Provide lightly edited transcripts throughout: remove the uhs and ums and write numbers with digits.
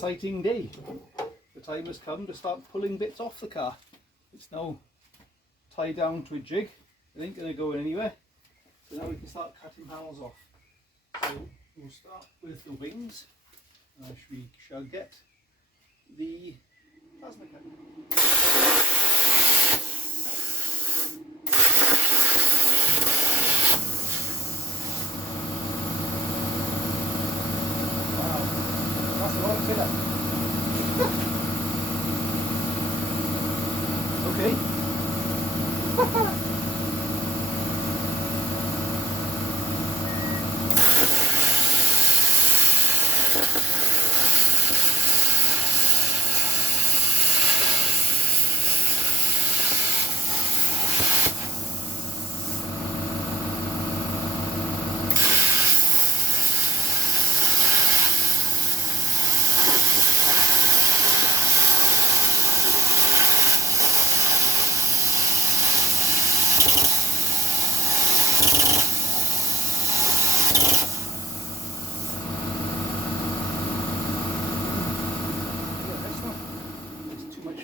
exciting day. The time has come to start pulling bits off the car. It's now tied down to a jig. It ain't going to go anywhere. So now we can start cutting panels off. So we'll start with the wings. We shall get the plasma cutter. Okay.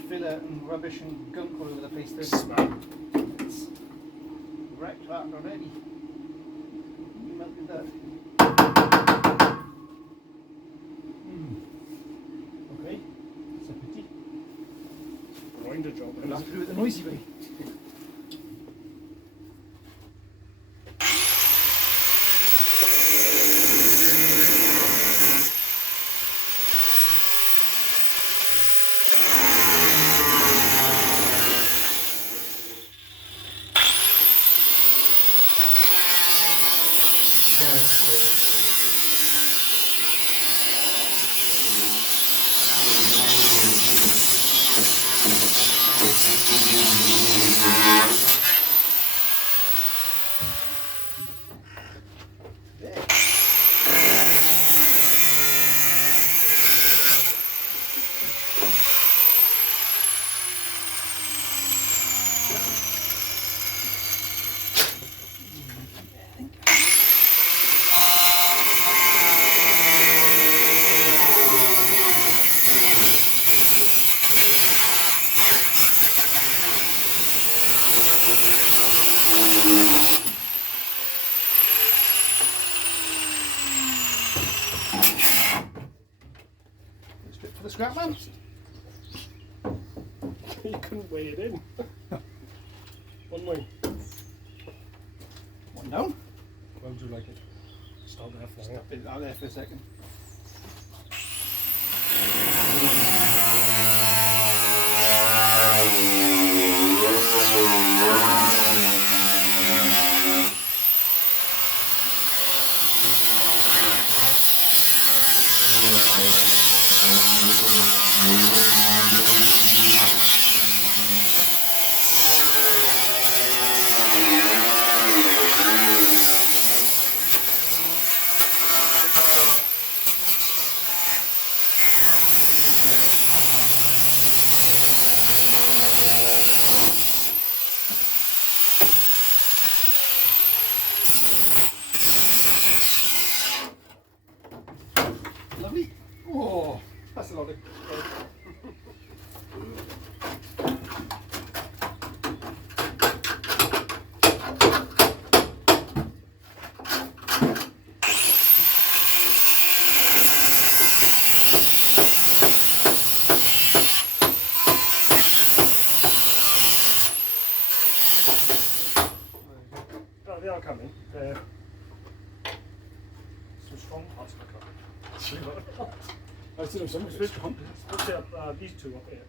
Filler and rubbish and gunk all over the place. Let's wrecked that already. You melted that. Okay, it's a pity. Grinder job. We'll have to do it the noisy way. For the scrap man. You couldn't weigh it in. One way. One down. How would you like it? Stop there for Stop it out there for a second. Lovely. Oh, that's a lot of. Oh, they are coming. Some strong parts of the car. I still have some Let's put these two up here.